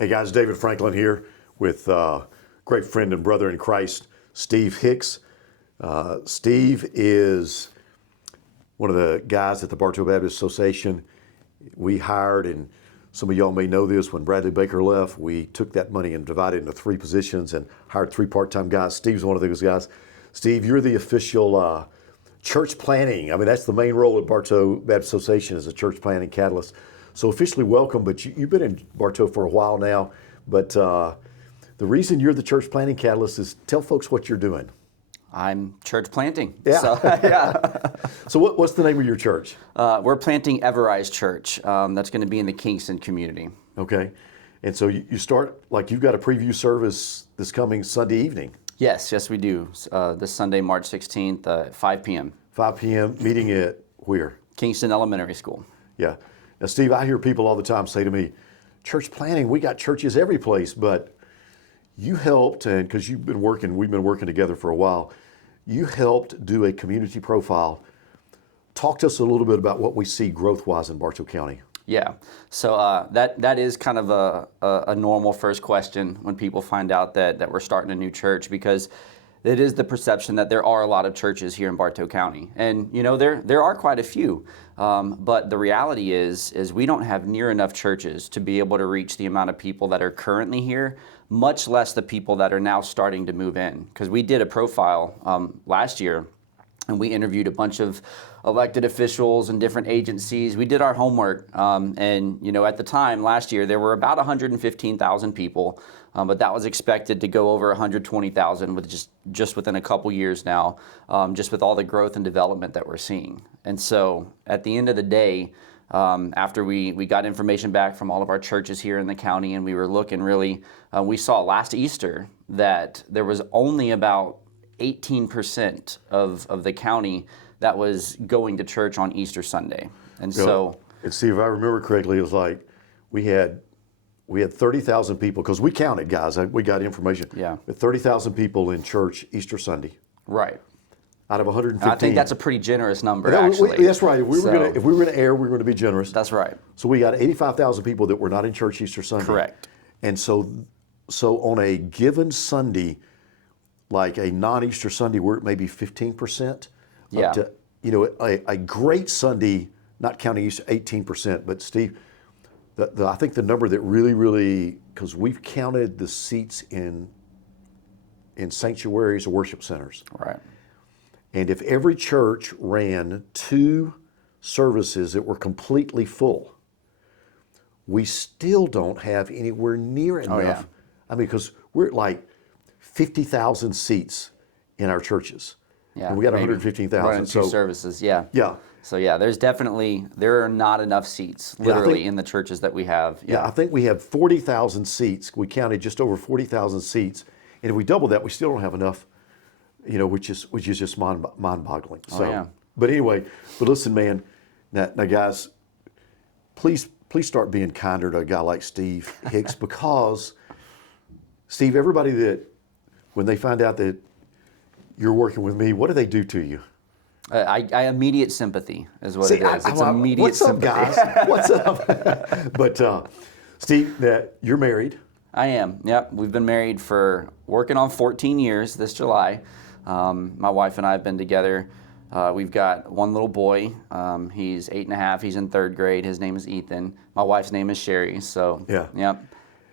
Hey guys, David Franklin here with great friend and brother in Christ, Steve Hicks. Steve is one of the guys at the Bartow Baptist Association. We hired, and some of y'all may know this, when Bradley Baker left, we took that money and divided into 3 positions and hired 3 part-time guys. Steve's one of those guys. Steve, you're the official church planning. I mean, that's the main role at Bartow Baptist Association, as a church planning catalyst. So officially welcome, but you've been in Bartow for a while now. But the reason you're the church planning catalyst is tell folks what you're doing. I'm church planting. Yeah. So, yeah. So what's the name of your church? We're planting Everise Church. That's going to be in the Kingston community. Okay. And so you start, like, you've got a preview service this coming Sunday evening. Yes, we do. This Sunday, March 16th, at 5 p.m. 5 p.m., meeting at where? Kingston Elementary School. Yeah. Now, Steve, I hear people all the time say to me, church planning, we got churches every place, but you helped, and because we've been working together for a while, you helped do a community profile. Talk to us a little bit about what we see growth-wise in Bartow County. Yeah, so that is kind of a normal first question when people find out that we're starting a new church, because it is the perception that there are a lot of churches here in Bartow County. And, you know, there are quite a few. But the reality is we don't have near enough churches to be able to reach the amount of people that are currently here, much less the people that are now starting to move in. Because we did a profile last year, and we interviewed a bunch of elected officials and different agencies. We did our homework, and you know, at the time last year, there were about 115,000 people, but that was expected to go over 120,000 with just within a couple years now, just with all the growth and development that we're seeing. And so, at the end of the day, after we got information back from all of our churches here in the county, and we were looking really, we saw last Easter that there was only about 18% of the county that was going to church on Easter Sunday. And so, and see, if I remember correctly, it was like we had 30,000 people, because we counted, guys. We got information. Yeah. With 30,000 people in church Easter Sunday. Right. Out of 115. I think that's a pretty generous number, actually. That's right. If we were going to err, we were going to be generous. That's right. So we got 85,000 people that were not in church Easter Sunday. Correct. And so on a given Sunday, like a non-Easter Sunday, we're at maybe 15%. Yeah. To, you know, a great Sunday, not counting Easter, 18%. But Steve, I think the number that really, because we've counted the seats in sanctuaries or worship centers. Right. And if every church ran 2 services that were completely full, we still don't have anywhere near enough. Oh, yeah. I mean, because we're at like 50,000 seats in our churches. Yeah, and we got 115,000. So 2 services, yeah. Yeah. So yeah, there are not enough seats, literally, in the churches that we have. Yeah, I think we have 40,000 seats. We counted just over 40,000 seats. And if we double that, we still don't have enough, you know, which is just mind-boggling. So, yeah. But anyway, listen, man, now guys, please start being kinder to a guy like Steve Hicks, because, Steve, everybody that, when they find out that you're working with me, what do they do to you? I immediate sympathy is what it is. It's immediate what's sympathy. What's up, guys? What's up? But, Steve, you're married. I am. Yep. We've been married for working on 14 years this July. My wife and I have been together. We've got one little boy. He's 8.5. He's in 3rd grade. His name is Ethan. My wife's name is Sherry. So, yeah. Yep.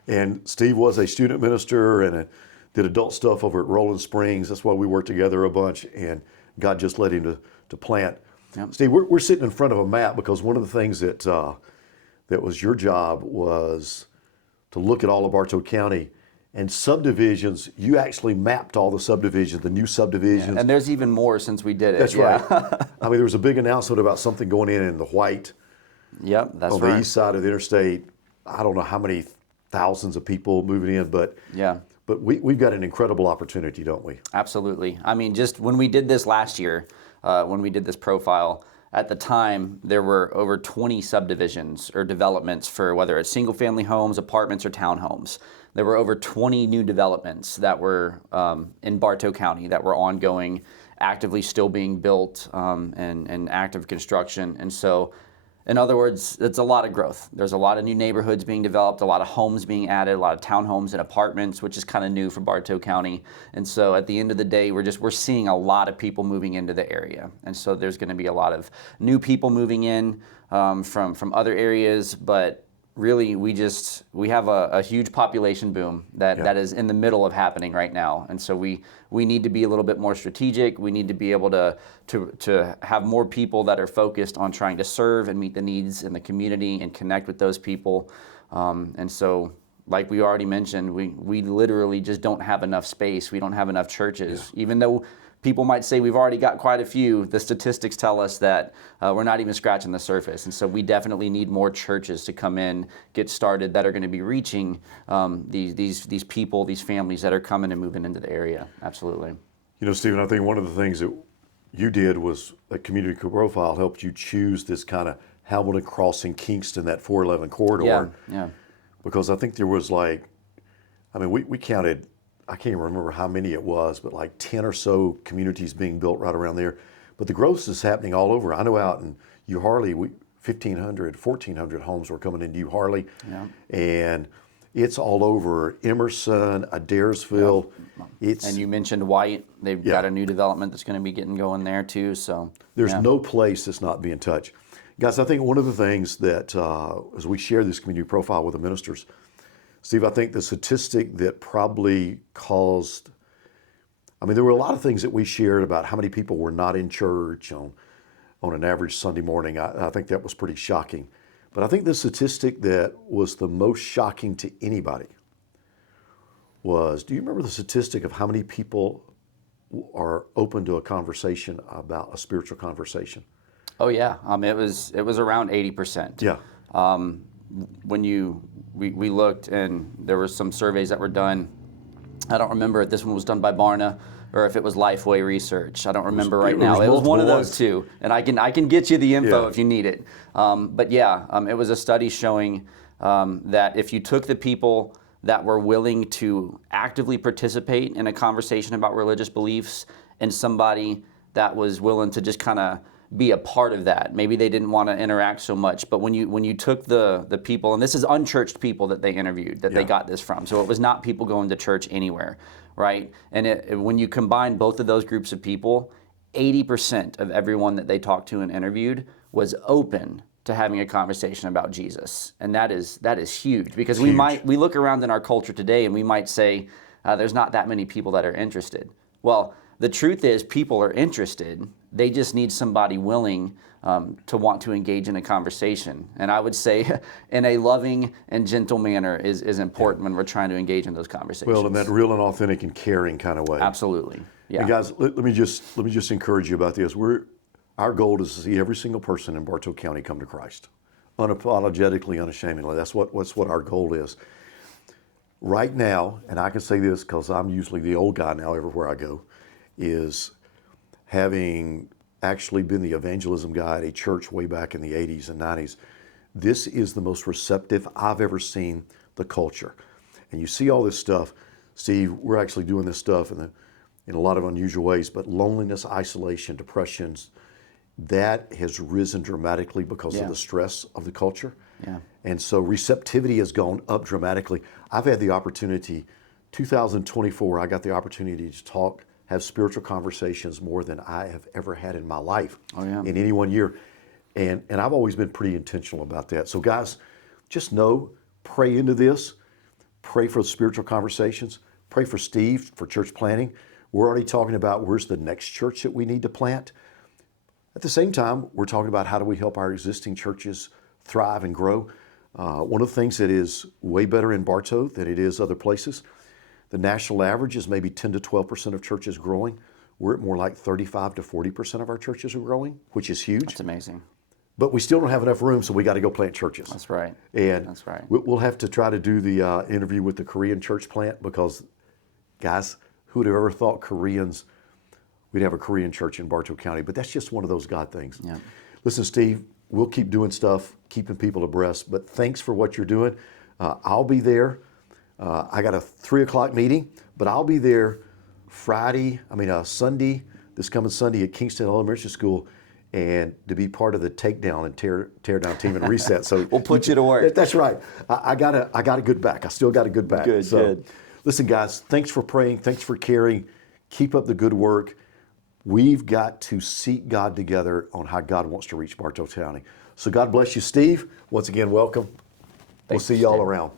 And Steve was a student minister and did adult stuff over at Rolling Springs. That's why we worked together a bunch, and God just led him to plant. Yep. Steve, we're sitting in front of a map, because one of the things that was your job was to look at all of Bartow County and subdivisions. You actually mapped all the subdivisions, the new subdivisions. Yeah, and there's even more since we did it. That's right. I mean, there was a big announcement about something going in the White. Yep, that's on right. the east side of the interstate. I don't know how many thousands of people moving in, but yeah. But we've got an incredible opportunity, don't we? Absolutely. I mean, just when we did this last year, when we did this profile, at the time, there were over 20 subdivisions or developments for whether it's single-family homes, apartments, or townhomes. There were over 20 new developments that were in Bartow County that were ongoing, actively still being built, and active construction. And so In other words, it's a lot of growth. There's a lot of new neighborhoods being developed, a lot of homes being added, a lot of townhomes and apartments, which is kind of new for Bartow County. And so at the end of the day, we're seeing a lot of people moving into the area. And so there's going to be a lot of new people moving in from other areas, but really we have a huge population boom that is in the middle of happening right now. And so we need to be a little bit more strategic. We need to be able to have more people that are focused on trying to serve and meet the needs in the community and connect with those people. And so, like we already mentioned, we literally just don't have enough space. We don't have enough churches. Even though people might say we've already got quite a few, the statistics tell us that we're not even scratching the surface. And so we definitely need more churches to come in, get started, that are going to be reaching these people, these families that are coming and moving into the area. Absolutely. You know, Stephen, I think one of the things that you did was that community profile helped you choose this kind of Hamilton Crossing, Kingston, that 411 corridor. Yeah. Because I think there was we counted, I can't even remember how many it was, but like 10 or so communities being built right around there. But the growth is happening all over. I know out in U Harley, 1,400 homes were coming into U Harley. Yeah. And it's all over Emerson, Adairsville. Yeah. And you mentioned White. They've got a new development that's going to be getting going there too. So there's no place that's not being touched. Guys, I think one of the things that, as we share this community profile with the ministers, Steve, I think the statistic that probably caused, there were a lot of things that we shared about how many people were not in church on an average Sunday morning. I think that was pretty shocking. But I think the statistic that was the most shocking to anybody was, do you remember the statistic of how many people are open to a conversation about a spiritual conversation? Oh yeah, it was around 80%. Yeah. When we looked, and there were some surveys that were done. I don't remember if this one was done by Barna or if it was Lifeway Research. I don't remember right now. It was one of those two, and I can get you the info if you need it. But it was a study showing that if you took the people that were willing to actively participate in a conversation about religious beliefs and somebody that was willing to just kind of be a part of that. Maybe they didn't want to interact so much, but when you took the people, and this is unchurched people that they interviewed, that they got this from, so it was not people going to church anywhere, right? And when you combine both of those groups of people, 80% of everyone that they talked to and interviewed was open to having a conversation about Jesus, and that is huge, because we look around in our culture today and we might say there's not that many people that are interested. Well, the truth is people are interested. They just need somebody willing to want to engage in a conversation. And I would say in a loving and gentle manner is important when we're trying to engage in those conversations. Well, in that real and authentic and caring kind of way. Absolutely. Yeah. And guys, let me just encourage you about this. Our goal is to see every single person in Bartow County come to Christ, unapologetically, unashamedly. That's what our goal is. Right now, and I can say this because I'm usually the old guy now everywhere I go, is having actually been the evangelism guy at a church way back in the 80s and 90s, this is the most receptive I've ever seen the culture. And you see all this stuff, Steve, we're actually doing this stuff in a lot of unusual ways, but loneliness, isolation, depressions, that has risen dramatically because of the stress of the culture. Yeah. And so receptivity has gone up dramatically. I've had the opportunity, 2024, I got the opportunity to have spiritual conversations more than I have ever had in my life in any one year. And I've always been pretty intentional about that. So guys, just know, pray into this, pray for spiritual conversations, pray for Steve for church planting. We're already talking about where's the next church that we need to plant. At the same time, we're talking about how do we help our existing churches thrive and grow. One of the things that is way better in Bartow than it is other places, the national average is maybe 10 to 12% of churches growing. We're at more like 35 to 40% of our churches are growing, which is huge. That's amazing. But we still don't have enough room, so we got to go plant churches. That's right. And that's right. We'll have to try to do the interview with the Korean church plant because, guys, who would have ever thought we'd have a Korean church in Bartow County? But that's just one of those God things. Yeah. Listen, Steve, we'll keep doing stuff, keeping people abreast, but thanks for what you're doing. I'll be there. I got a 3 o'clock meeting, but I'll be there Sunday, this coming Sunday at Kingston Elementary School. and to be part of the takedown and tear down team and reset. So We'll put you to work. That's right. I got a good back. I still got a good back. Good. Listen, guys, thanks for praying. Thanks for caring. Keep up the good work. We've got to seek God together on how God wants to reach Bartow County. So God bless you, Steve. Once again, welcome. We'll see you all around.